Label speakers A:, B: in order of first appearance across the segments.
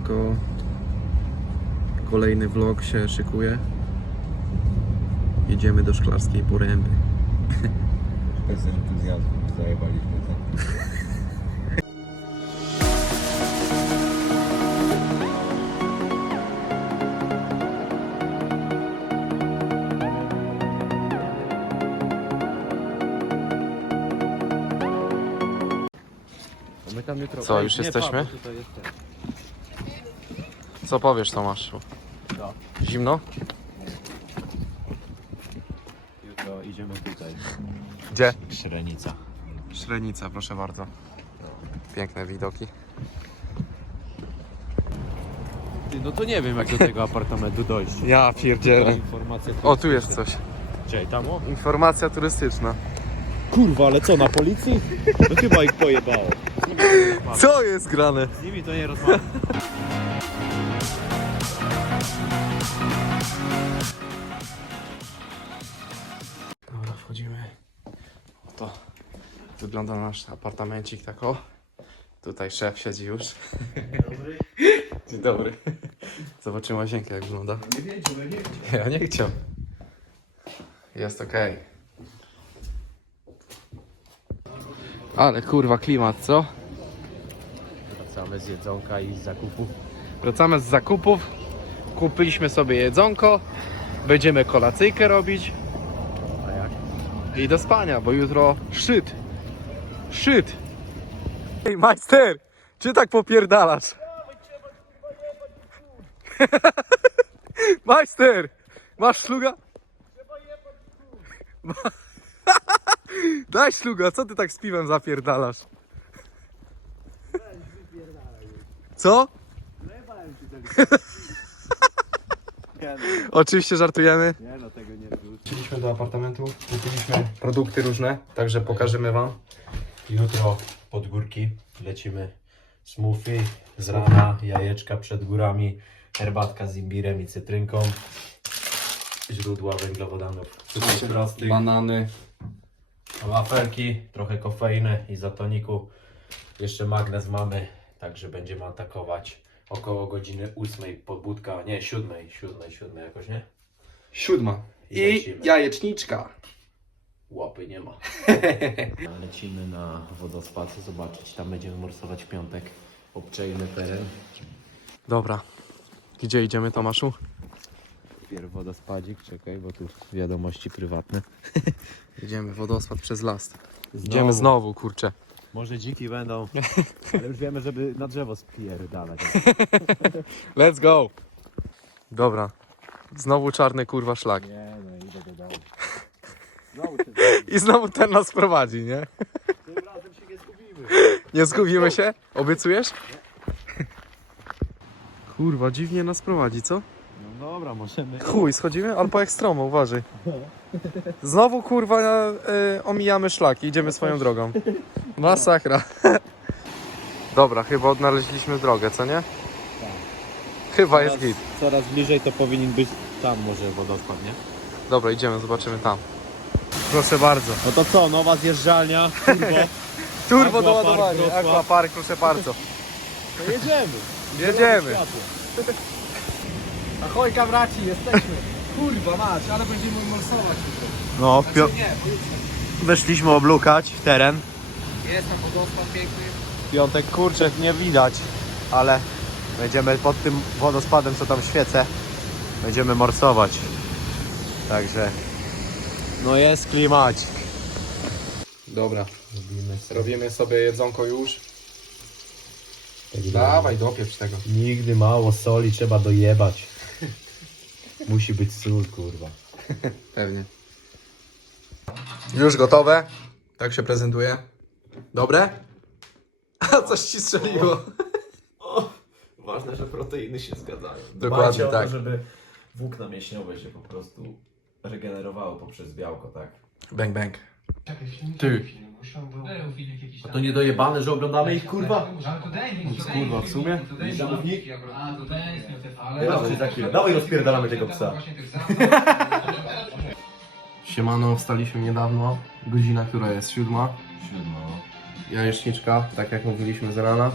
A: Siemanko. Kolejny vlog się szykuje. Jedziemy do Szklarskiej Poręby.
B: Bez entuzjazmu zajebaliśmy to.
A: Co, już jesteśmy? Co powiesz Tomaszu?
B: Co?
A: Zimno?
B: Jutro idziemy tutaj.
A: Gdzie?
B: Śrenica.
A: Śrenica, proszę bardzo. Piękne widoki.
B: Ty, no to nie wiem jak do tego apartamentu dojść.
A: Ja pierdzielę.
B: Informacja
A: O, tu jest coś.
B: Gdzie, tam o?
A: Informacja turystyczna.
B: Kurwa, ale co, na policji? No chyba ich pojebało.
A: Co jest grane?
B: Z nimi to nie rozmawiam.
A: Wygląda nasz apartamencik tak o. Tutaj szef siedzi już.
B: Dobry.
A: Dzień dobry. Zobaczymy łazienkę jak wygląda.
B: Nie wiedział, nie wiedział.
A: Ja nie chciał. Jest okej. Ale kurwa klimat, co?
B: Wracamy z jedzonka i z zakupów.
A: Wracamy z zakupów. Kupiliśmy sobie jedzonko. Będziemy kolacyjkę robić
B: A jak?
A: i do spania, bo jutro szczyt. Szczyt. Ej, majster, czy tak popierdalasz? majster, masz szluga? Daj szluga, co ty tak z piwem zapierdalasz? Co? Oczywiście żartujemy.
B: Nie, no tego nie.
A: Wróciliśmy do apartamentu, kupiliśmy produkty różne, także pokażemy wam.
B: Jutro pod górki lecimy smoothie z rana, jajeczka przed górami, herbatka z imbirem i cytrynką, źródła węglowodanów cukrów prostych,
A: Banany.
B: wafelki, trochę kofeiny, izotoniku, jeszcze magnez mamy, także będziemy atakować około godziny 8 pobudka, nie 7, 7, 7 jakoś, nie?
A: Siódma. I
B: Lecimy.
A: jajeczniczka.
B: Łapy nie ma. Lecimy na wodospad zobaczyć, tam będziemy morsować w piątek, obczajmy teren.
A: Dobra. Gdzie idziemy, Tomaszu?
B: Pierw wodospadzik, czekaj, bo tu wiadomości prywatne.
A: Idziemy wodospad przez las. Idziemy znowu, kurczę.
B: Może dziki będą, ale już wiemy, żeby na drzewo spierdalać.
A: Let's go. Dobra. Znowu czarny kurwa szlak.
B: Nie no, idę do domu. Znowu się
A: I znowu ten nas prowadzi, nie?
B: Tym razem się nie zgubimy.
A: Nie zgubimy się? Obiecujesz? Kurwa, dziwnie nas prowadzi, co?
B: No dobra, możemy.
A: Chuj, schodzimy? Ale po ekstromu, uważaj. Znowu kurwa y, omijamy szlaki, idziemy swoją drogą. Masakra. Dobra, chyba odnaleźliśmy drogę, co nie? Chyba jest git.
B: Coraz bliżej to powinien być tam może wodospad, nie?
A: Dobra, idziemy, zobaczymy tam. Proszę bardzo.
B: No to co, nowa zjeżdżalnia, turbo.
A: Turbo
B: Aquapark
A: doładowanie,
B: Wrocław.
A: aquapark, proszę bardzo.
B: To jedziemy.
A: Jedziemy.
C: Ahoj kamraci, jesteśmy. Kurwa mać, ale będziemy morsować tutaj.
B: No, w pio-
C: Znaczy nie, pojutrze.
B: weszliśmy oblukać teren.
C: Jest tam wodospad piękny.
B: Piątek kurczę nie widać, ale będziemy pod tym wodospadem, co tam świecę, będziemy morsować. Także no jest klimacik.
A: Dobra,
B: Robimy
A: robimy sobie jedzonko już. Dawaj, dopieprz tego.
B: Nigdy mało soli, trzeba dojebać. Musi być sól, kurwa.
A: Pewnie. Już gotowe. Tak się prezentuje. Dobre? A coś ci strzeliło.
B: Ważne, że proteiny się zgadzają.
A: Dokładnie
B: Dbajcie o
A: tak.
B: To, żeby włókna mięśniowe się po prostu regenerowały poprzez białko, tak?
A: Bang, bang. Ty.
B: A to niedojebane, że oglądamy ich, kurwa?
C: Kurwa, w sumie?
B: Zamównik?
C: A, to ten jest ale...
B: Dawaj, za chwilę. Dawaj, rozpierdalamy tego psa.
A: Siemano, wstaliśmy niedawno. Godzina, która jest siódma.
B: Siódma.
A: Jajeczniczka, tak jak mówiliśmy z rana.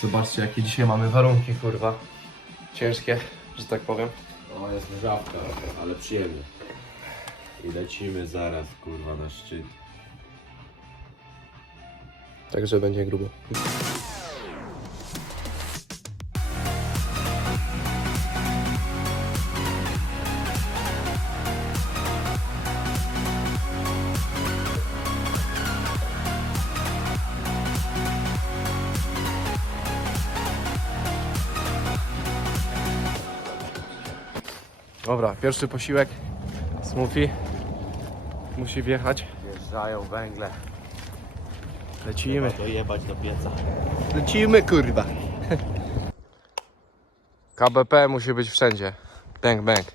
A: Zobaczcie, jakie dzisiaj mamy warunki, kurwa. Ciężkie, że tak powiem.
B: O, jest mrzawka, ale przyjemnie. I lecimy zaraz, kurwa, na szczyt.
A: Także będzie grubo. Dobra, pierwszy posiłek. Smoothie. Musi wjechać.
B: Wjeżdżają węgle.
A: Lecimy.
B: Dojebać do pieca.
A: Lecimy, kurwa. KBP musi być wszędzie. Bang, bang.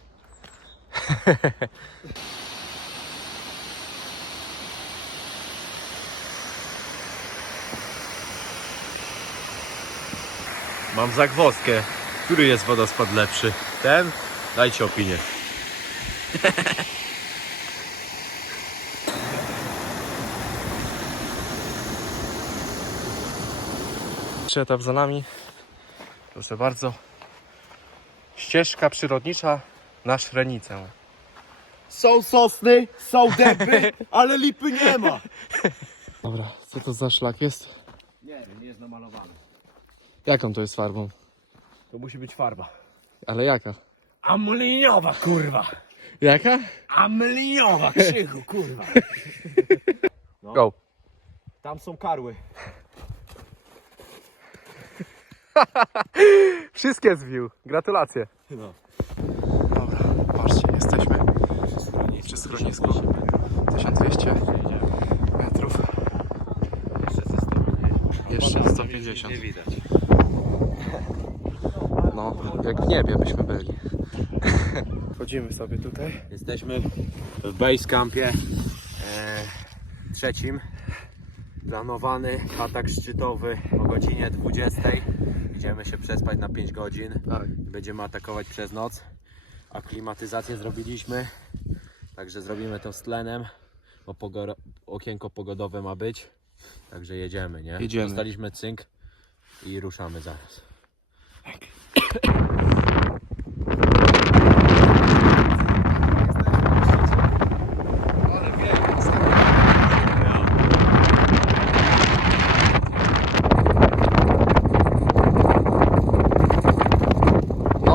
B: Mam zagwozdkę. Który jest wodospad lepszy? Ten? Dajcie opinię.
A: Trzy etap za nami. Proszę bardzo. Ścieżka przyrodnicza na Szrenicę.
C: Są sosny, są dęby, ale lipy nie ma.
A: Dobra, co to za szlak jest?
C: Nie wiem, nie jest namalowane.
A: Jaką to jest farbą?
C: To musi być farba.
A: Ale jaka?
C: Amliniowa, kurwa.
A: Jaka?
C: Amliniowa, krzychu, kurwa.
A: Go.
C: Tam są karły.
A: Wszystkie zwił. Gratulacje.
C: No.
A: Dobra, patrzcie, jesteśmy przy schronisku. 1200 metrów. Jeszcze 150.
B: Nie widać.
A: No, jak w niebie byśmy byli. Chodzimy sobie tutaj.
B: Jesteśmy w base campie e, trzecim. Planowany atak szczytowy o godzinie 20. Idziemy się przespać na 5 godzin.
A: Tak.
B: Będziemy atakować przez noc. Aklimatyzację zrobiliśmy. Także zrobimy to z tlenem, bo okienko pogodowe ma być. Także jedziemy, nie?
A: Jedziemy.
B: Dostaliśmy cynk i ruszamy zaraz.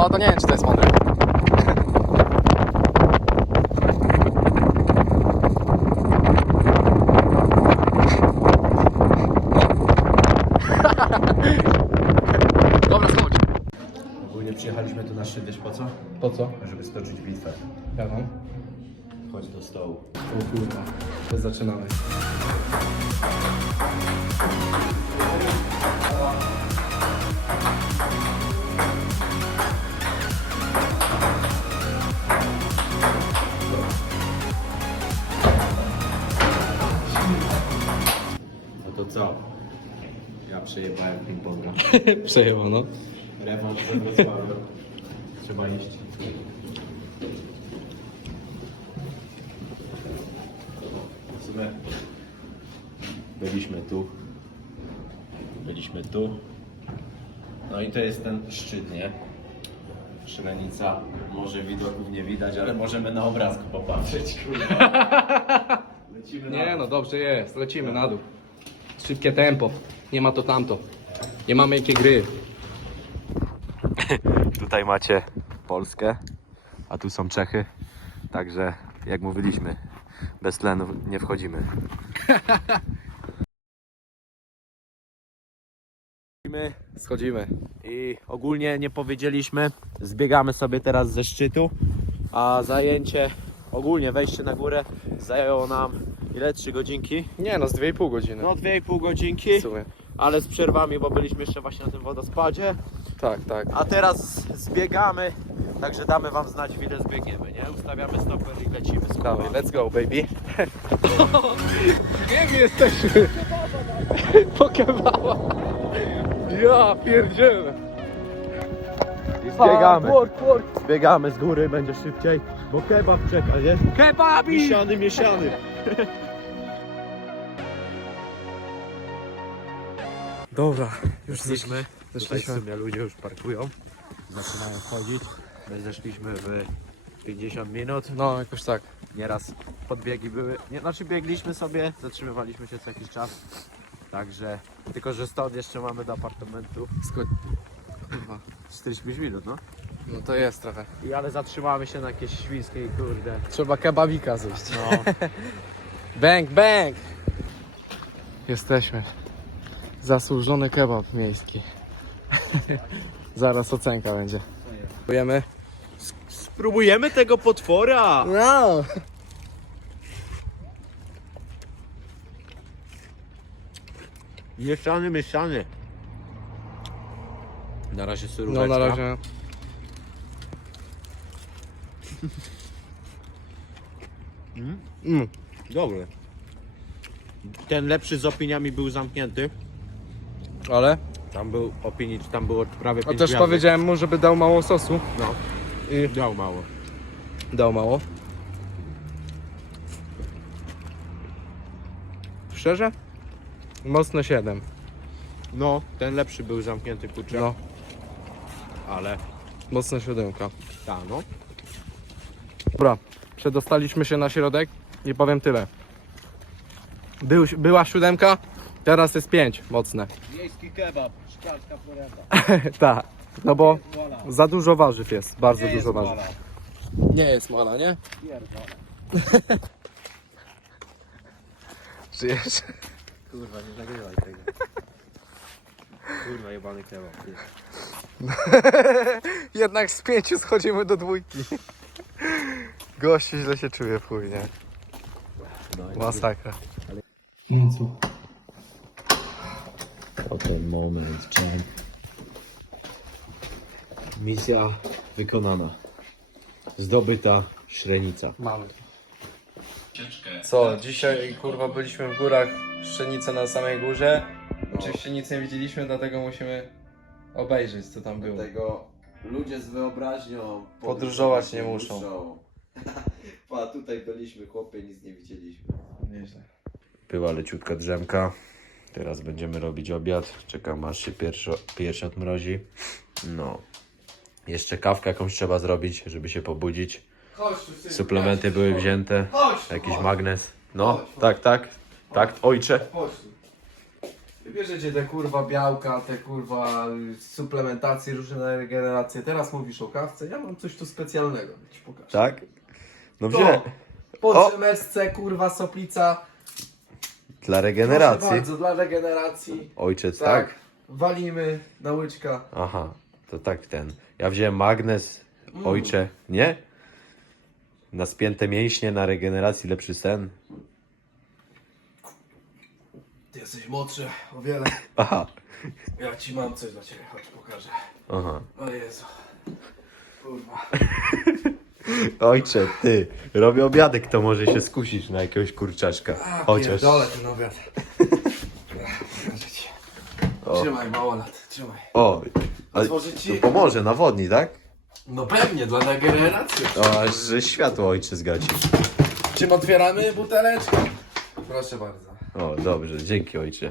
A: No to nie wiem, czy to jest mądre. Dobra, schodź.
B: Ogólnie przyjechaliśmy tu na szczyt, wiesz po co?
A: Po co?
B: Żeby stoczyć bitwę.
A: Jaką?
B: Chodź do stołu.
A: O kurwa. To zaczynamy.
B: To co? Ja przejebałem ping-ponga.
A: Przejęło, no.
B: Rewanż we Wrocławiu. Trzeba iść. W sumie byliśmy tu. Byliśmy tu. No i to jest ten szczyt, nie? Szrenica. Może widoków nie widać, ale możemy na obrazku popatrzeć, kurwa. Lecimy
A: Nie no, dobrze jest. Lecimy na dół. Szybkie tempo. Nie ma to tamto. Nie mamy jakiej gry.
B: Tutaj macie Polskę, a tu są Czechy. Także, jak mówiliśmy, bez tlenu nie wchodzimy.
A: Schodzimy.
B: I ogólnie nie powiedzieliśmy, zbiegamy sobie teraz ze szczytu, a zajęcie, ogólnie wejście na górę zajęło nam ile? 3 godzinki?
A: Nie no, z 2,5 godziny.
B: No 2,5 godzinki,
A: w sumie.
B: ale z przerwami, bo byliśmy jeszcze właśnie na tym wodospadzie.
A: Tak, tak.
B: A teraz zbiegamy, także damy wam znać, w ile zbiegniemy, nie? Ustawiamy stoper i lecimy. z
A: Dawaj, let's go, baby. Gdzie jesteśmy? Pokebała. Ja pierdzielę.
B: I zbiegamy. Zbiegamy z góry, będzie szybciej, bo kebab czeka, nie?
A: Kebabi!
B: Miesiany, miesiany.
A: Dobra, już jesteśmy.
B: Tutaj w
A: Zeszliśmy.
B: sumie ludzie już parkują. Zaczynają wchodzić. My zeszliśmy w 50 minut.
A: No, jakoś tak.
B: Nieraz podbiegi były. Nie, znaczy biegliśmy sobie, zatrzymywaliśmy się co jakiś czas. Także, tylko że stąd jeszcze mamy do apartamentu
A: Kurwa.
B: 45 minut, no.
A: No to jest trochę.
B: I ale zatrzymamy się na jakiejś świńskiej, kurde.
A: Trzeba kebabika zjeść.
B: No,
A: Bang, bang! Jesteśmy. Zasłużony kebab miejski. Zaraz ocenka będzie. Próbujemy?
C: Spróbujemy tego potwora!
A: No!
B: mieszany, mieszany. Na razie
A: No
B: suróweczka.
A: na razie. Mm.
B: Dobry. Ten lepszy z opiniami był zamknięty.
A: Ale?
B: Tam był opinii, tam było prawie
A: A
B: pięć
A: też
B: gwiazdek.
A: powiedziałem mu, żeby dał mało sosu.
B: No.
A: I
B: Dał mało.
A: dał mało. Szczerze? Mocne 7.
B: No, ten lepszy był zamknięty kurczę.
A: No,
B: Ale
A: mocne 7.
B: ta no.
A: Dobra, przedostaliśmy się na środek i powiem tyle. Był, była siódemka, teraz jest 5 mocne.
C: Miejski kebab, szklanka porada.
A: tak, no bo za dużo warzyw jest, bardzo
C: Nie jest
A: dużo warzyw.
C: wola.
A: Nie jest mala, nie?
C: Pierdolę.
A: Żyjesz?
B: Kurwa, nie nagrywaj tego. Kurwa, jebany kebab.
A: Jednak z pięciu schodzimy do dwójki. Gościu źle się czuje w chuj, nie?
B: No,
A: Masakra.
B: No To ten moment, Jack. Misja wykonana. Zdobyta śrenica.
A: Mamy. Co, dzisiaj kurwa byliśmy w górach, Szczenice na samej górze. Oczywiście nic nie widzieliśmy, dlatego musimy obejrzeć co tam było.
C: Tego ludzie z wyobraźnią
A: Podróżować nie muszą.
C: A tutaj byliśmy, chłopie, nic nie widzieliśmy.
A: Nieźle.
B: Była leciutka drzemka. Teraz będziemy robić obiad. Czekam aż się pierwszy, pierwszy odmrozi. No. Jeszcze kawkę jakąś trzeba zrobić, żeby się pobudzić.
A: Chodź tu, synu,
B: Suplementy
A: ci
B: były wzięte.
A: Chodź tu,
B: Jakiś
A: chodź.
B: magnes. No,
A: Chodź, chodź.
B: tak, tak. Tak, ojcze.
A: Chodź tu. Wybierzecie te kurwa białka, te kurwa suplementacje, różne na regenerację. Teraz mówisz o kawce, ja mam coś tu specjalnego, ci pokażę.
B: Tak? No wzię.
A: po
B: O!
A: drzemeczce, kurwa soplica.
B: Dla
A: Proszę
B: regeneracji.
A: bardzo, dla regeneracji.
B: Ojciec,
A: Tak.
B: tak?
A: Walimy na łyczka.
B: Aha, to tak ten. Ja wziąłem magnes,
A: Mm.
B: ojcze, nie? Na spięte mięśnie, na regeneracji, lepszy sen.
A: Ty jesteś młodszy o wiele.
B: Aha,
A: Ja ci mam coś dla ciebie, chodź pokażę.
B: aha.
A: O Jezu. Kurwa.
B: Ojcze, ty, robię obiadek, to może się skusisz na jakiegoś kurczaczka. Chociaż.
A: pierdolę ten obiad. Pokażę ci. Trzymaj małolat, trzymaj.
B: O, ale
A: Otworzyć
B: to
A: ci?
B: pomoże, nawodni, tak?
A: No pewnie, dla regeneracji.
B: O, aż że światło ojcze zgaci.
A: Czym otwieramy buteleczkę? Proszę bardzo.
B: O, dobrze, dzięki ojcze.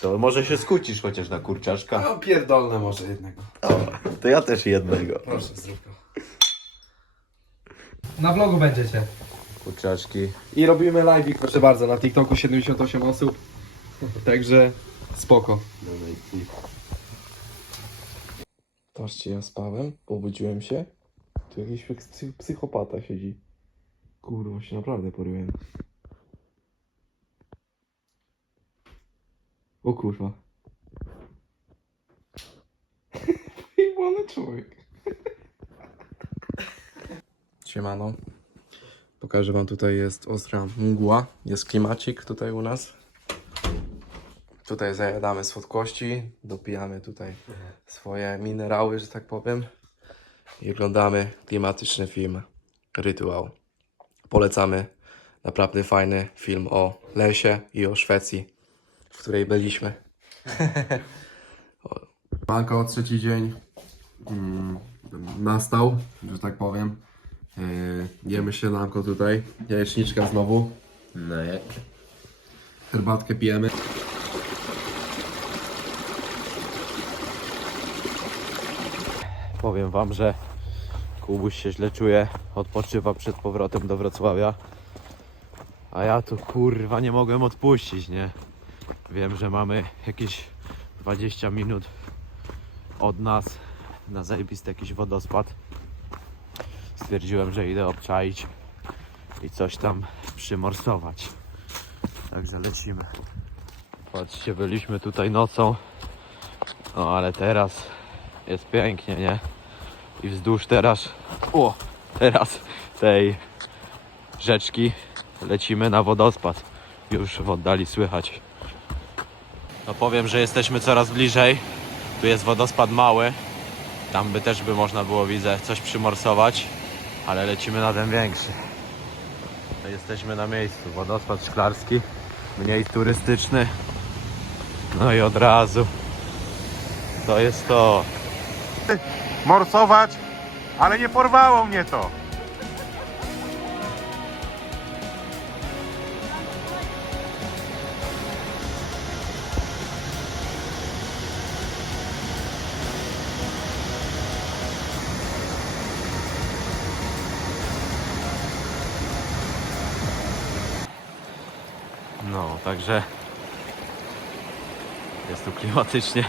B: To może się skucisz chociaż na kurczaczka.
A: No pierdolne może jednego.
B: O, to ja też jednego.
A: Proszę, zrób go. Na vlogu będziecie.
B: Kurczaczki.
A: I robimy live, proszę bardzo, na TikToku 78 osób. Także spoko. Patrzcie, ja spałem, obudziłem się. Tu jakiś psy- psychopata siedzi. Kurwa, się naprawdę poryłem. O kurwa. Jebany człowiek. Siemano. Pokażę wam, tutaj jest ostra mgła, jest klimacik tutaj u nas. Tutaj zajadamy słodkości, dopijamy tutaj swoje minerały, że tak powiem. I oglądamy klimatyczny film Rytuał. Polecamy naprawdę fajny film o lesie i o Szwecji, w której byliśmy. Manko, trzeci dzień mm, nastał, że tak powiem. Yy, jemy śniadanko tutaj, jajeczniczka znowu,
B: No jak?
A: herbatkę pijemy.
B: Powiem wam, że Kubuś się źle czuje, odpoczywa przed powrotem do Wrocławia. A ja tu kurwa nie mogłem odpuścić, nie? Wiem, że mamy jakieś 20 minut od nas na zajebisty jakiś wodospad. Stwierdziłem, że idę obczaić i coś tam przymorsować. Także lecimy. Patrzcie, byliśmy tutaj nocą. No ale teraz jest pięknie, nie? I wzdłuż teraz, o, teraz tej rzeczki lecimy na wodospad. Już w oddali słychać. No powiem, że jesteśmy coraz bliżej. Tu jest wodospad mały. Tam by też by można było, widzę, coś przymorsować. Ale lecimy na ten większy. Jesteśmy na miejscu. Wodospad szklarski. Mniej turystyczny. No i od razu. To jest to.
C: Morsować, ale nie porwało mnie to.
B: Także jest tu klimatycznie.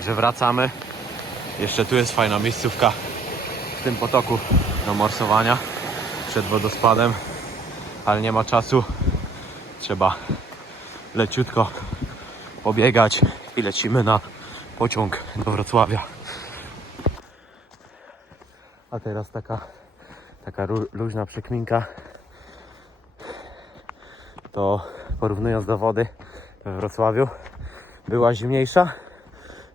B: Że wracamy. Jeszcze tu jest fajna miejscówka w tym potoku do morsowania przed wodospadem, ale nie ma czasu. Trzeba leciutko pobiegać i lecimy na pociąg do Wrocławia. A teraz taka, taka luźna przekminka to porównując do wody we Wrocławiu była zimniejsza.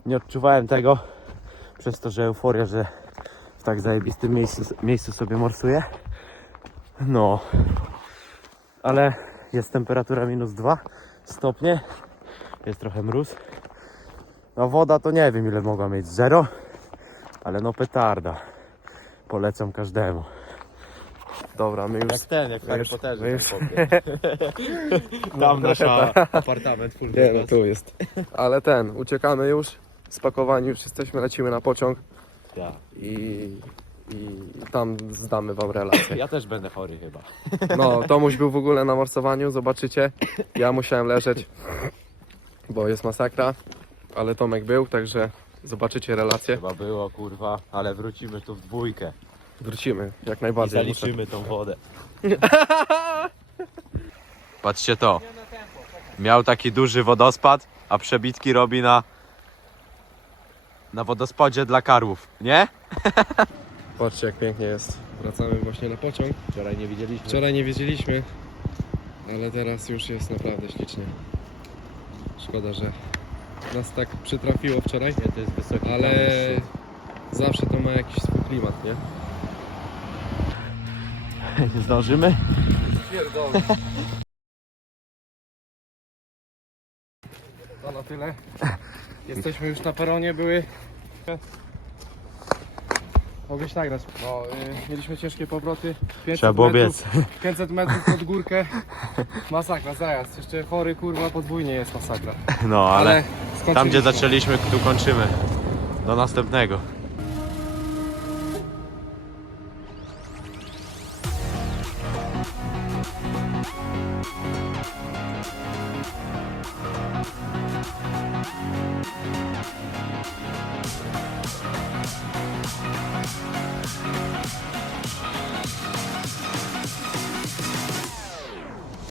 B: Nie odczuwałem tego przez to, że euforia, że w tak zajebistym miejscu, miejscu sobie morsuję. No, ale jest temperatura minus 2 stopnie, jest trochę mróz. No woda to nie wiem ile mogła mieć, zero, ale no petarda. Polecam każdemu.
A: Dobra, my już...
B: Jak ten, jak w Harry
A: już-
B: Potterze.
A: my już-
B: Tam nasz apartament full
A: Nie, no tu jest. Ale ten, uciekamy już, spakowani już jesteśmy, lecimy na pociąg
B: Ja.
A: i, i tam zdamy wam relację.
B: ja też będę chory chyba.
A: No, Tomuś był w ogóle na morsowaniu, zobaczycie. Ja musiałem leżeć, bo jest masakra, ale Tomek był, także zobaczycie relację.
B: Chyba było kurwa, ale wrócimy tu w dwójkę.
A: Wrócimy, jak
B: I
A: najbardziej. muszę-
B: zaliczymy tą wodę. Patrzcie to. Miał taki duży wodospad, a przebitki robi na na wodospadzie dla karłów, nie?
A: Patrzcie jak pięknie jest. Wracamy właśnie na pociąg.
B: Wczoraj nie widzieliśmy.
A: Wczoraj nie wiedzieliśmy, ale teraz już jest naprawdę ślicznie. Szkoda, że nas tak przytrafiło wczoraj,
B: Nie, to jest wysoki
A: ale
B: tam
A: zawsze to ma jakiś swój klimat, nie?
B: Nie zdążymy?
A: Pierdolę. To na tyle. Jesteśmy już na peronie, były... Mogłeś nagrać. No, y, mieliśmy ciężkie powroty. 500
B: Trzeba było
A: metrów,
B: biec.
A: 500 metrów pod górkę. Masakra, zajazd. Jeszcze chory, kurwa, podwójnie jest masakra.
B: No, ale
A: skończyliśmy.
B: tam gdzie zaczęliśmy, tu kończymy. Do następnego.